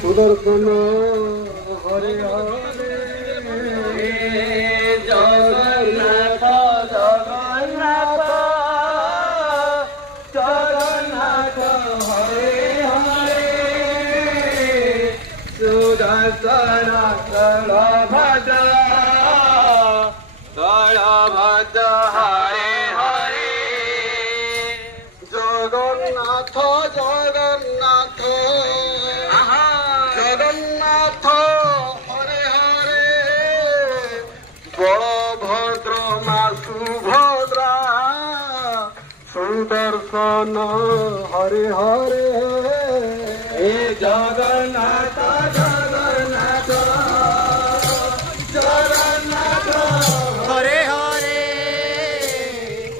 सुदर्शन हरे हरे जगन्नाथ जगन्नाथ जगन्नाथ हरे हरे सुदर्शन बलभद्र बलभद्र हरे हरे जगन्नाथ जगन्नाथ जगन्नाथ हरे हरे बलभद्र मा सुभद्रा सुदर्शन हरे हरे हे जगन्नाथ जगन्नाथ जगन्नाथ हरे हरे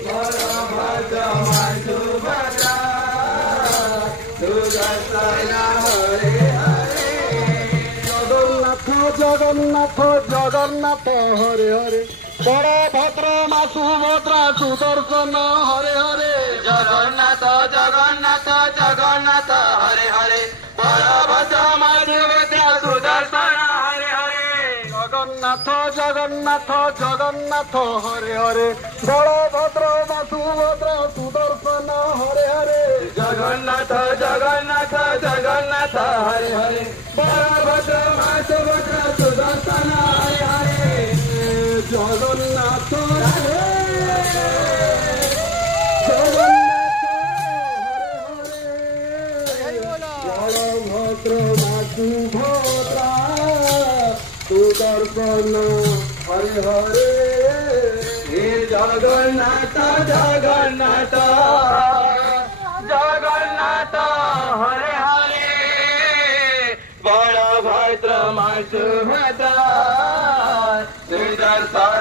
बलभद्र मा सुभद्रा सुदर्शन हरे हरे जगन्नाथ जगन्नाथ जगन्नाथ हरे हरे बलभद्र मा सुभद्रा सुदर्शन हरे हरे जगन्नाथ जगन्नाथ जगन्नाथ हरे हरे बलभद्र मा सुभद्रा सुदर्शन हरे हरे जगन्नाथ जगन्नाथ जगन्नाथ हरे हरे बलभद्र मा सुभद्रा सुदर्शन हरे हरे जगन्नाथ जगन्नाथ जगन्नाथ हरे हरे बलभद्र मा सुभद्रा सुदर्शन हरे हरे जगन्नाथ बलभद्र मा सुभद्रा सुदर्शन हरे हरे हे जगन्नाथ जगन्नाथ जगन्नाथ हरे हरे बलभद्र मा सुभद्रा सुदर्शन